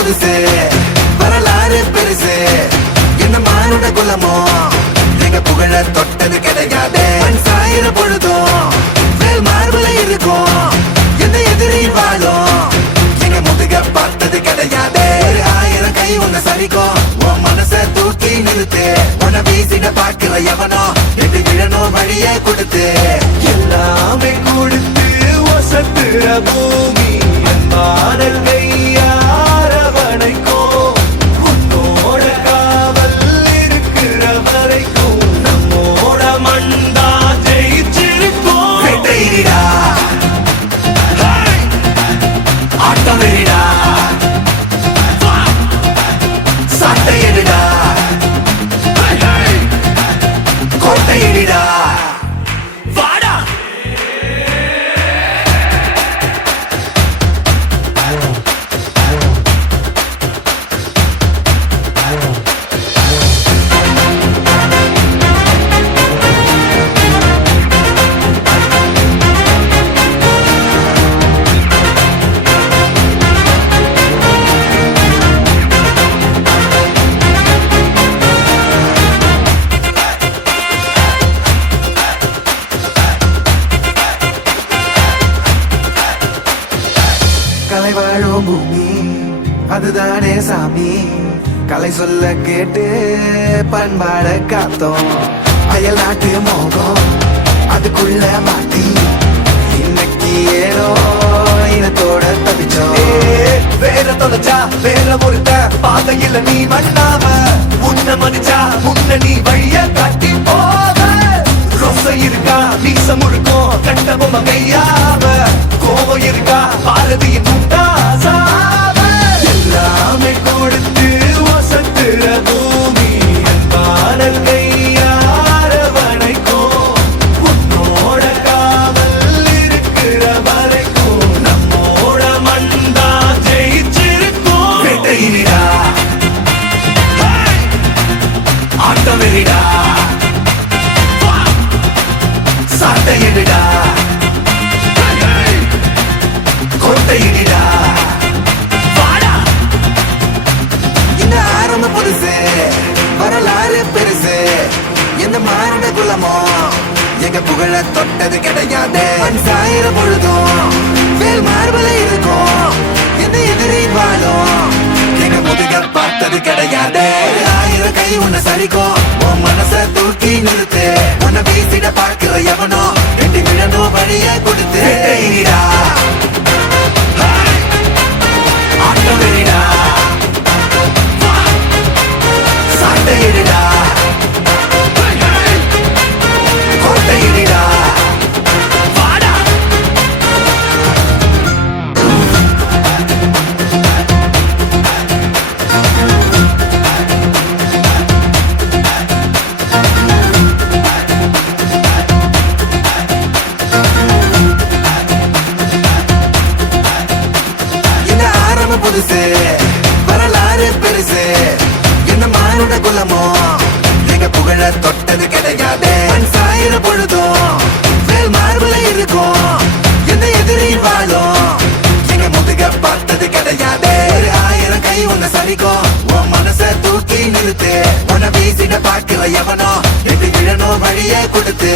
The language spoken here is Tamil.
புதுசு வரலாறு பெருசு. என்ன மானுட குலமோ எங்க புகழ தொட்டது கிடையாது சாயிர பொழுதும் மேல் மார்பல இருக்கும். என்ன எதிரி வாழும் எங்க முதுக பார்த்தது கிடையாது ஒரு ஆயிரம் கை உன்னை சரிக்கும். உன் மனச தூக்கி நிறுத்து. உன வீசிட பாக்குற எவனோ எட்டு விழணும் வழியே கொடுத்து. எல்லாமே கொடுத்து வசத்துற பூமி கலை வாழும் பூமி அதுதானே சாமி. கலை சொல்ல கேட்டு பண்பாட காத்தோம். அயல் நாட்டு மோகம் அதுக்குள்ள மாட்டி. இன்னைக்கு ஏனோ இனத்தோட தவிச்சோம். வேற தொலைச்சா வேற ஒருத்த பாதையில நீ வண்ணாம உன்ன மதிச்சா உன்ன நீ வழிய காட்டி போத ரோசை இருக்கா மீச முழுக்கும் கண்ட பொம்மை கையாவ கோபம் இருக்கா பாரு சட்டையிடா கோட்டையிடா வாடா. ஆரம்ப புதுசு? வரலாறு பெருசு. எந்த மாறுட குலமோ? எங்க புகழ தொட்டது கிடையாது. சாயிர பொழுதும் வேல் மார்பல இருக்கும். எந்த எதிரி வாழும்? எங்க முதுக பார்த்தது கிடையாது. ஆயிரம் கை உன்னை சரிக்கும். உன் மனசை தூக்கி நிறுத்து. உன்னை பேசிட பார்க்கிற எவனோ விழணும் கொடுத்து தூக்கி உன உன்னை வீசிட பார்க்கிற எவனோ? எட்டு விழணும் வழியே கொடுத்து.